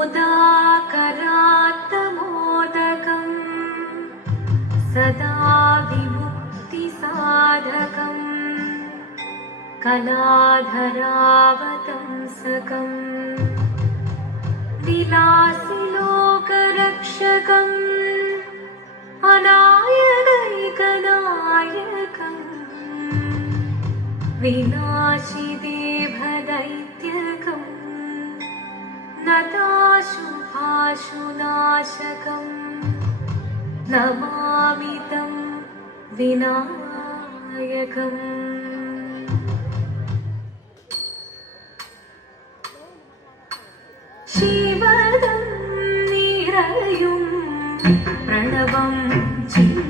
मोदाकरात्तमोदकम् सदा विमुक्तिसाधकम्। कलाधरावतंसकम् विलासि लोकरक्षकम्। विनाशिदे गताशुभाशुनाशकम् नमामि तं विनायकम् शिवदं निरयुं प्रणवं चिन्ता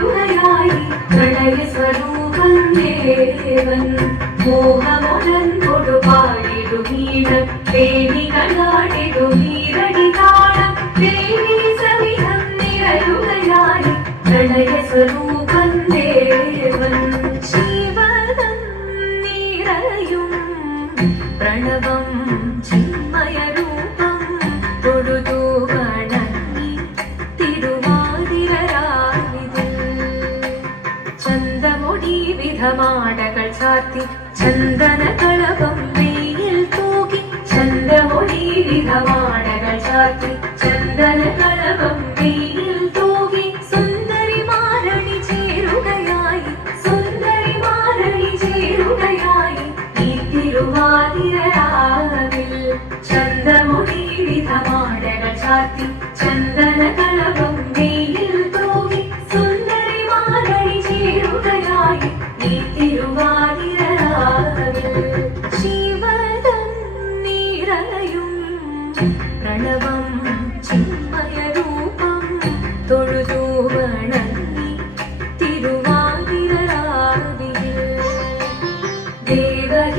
കരുണയായി പ്രണയ സ്വരൂപം ദേവൻ. മോഹമുടൻ കൊടുപാടിടു വീണ ദേവി കടാടിടു വീരടി താളം ദേവി സവിധം നിരയുകയായി പ്രണയ സ്വരൂപം ദേവൻ. ജീവനം നിറയും പ്രണവം ജീവ ചാർത്തി ചന്ദന കളകം മെയ്യിൽ തൂകി ചന്ദ്രമൊഴി വാണകൾ ചാർത്തി ചന്ദന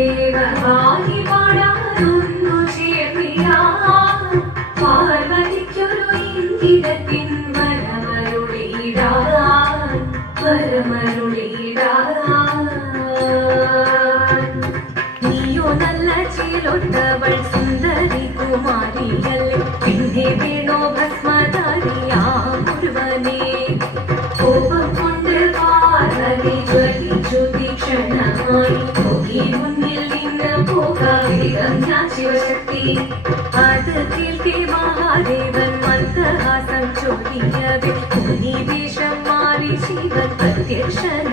Baby, ധന്യതേ മുനിവേഷം മാറി ശിവ പ്രത്യക്ഷന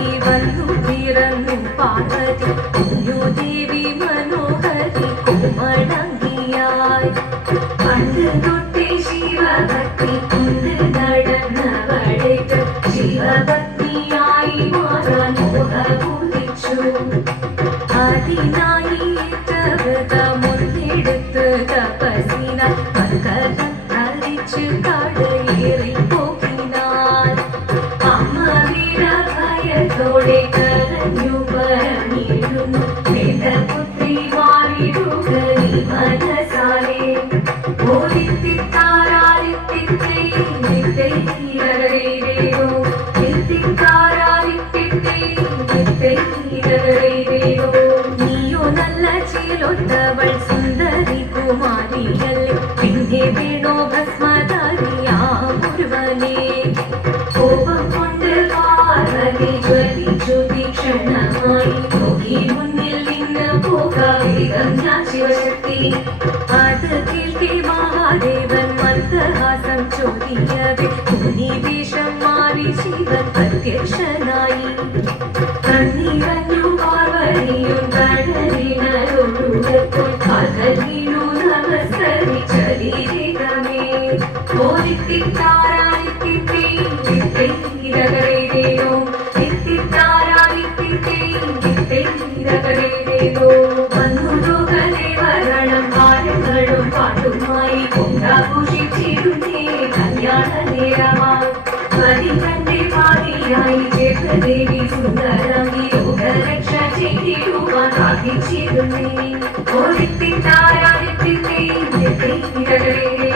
வல்லும் இறங்கும் பார்வதி. Happy birthday. రమా పది కంటే పాదియాయి చేతదేవి సుందరంగి యోగ రక్ష చేతి రూపా సాధించింది ఓ నిత్తి తారా నిత్తి నిత్తి నిరగరే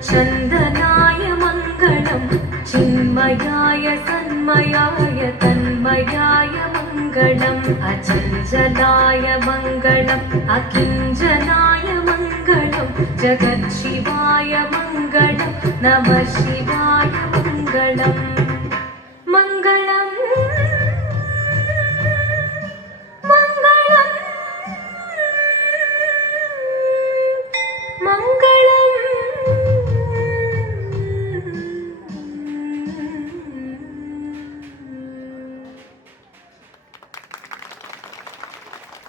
சந்தனாய மங்களம் சின்மயாய சன்மயாய தன்மயாய மங்களம் அச்சஞ்சலாய மங்களம் அகிஞ்சனாய மங்களம் ஜகத் சிவாய மங்களம் நம சிவாய மங்களம்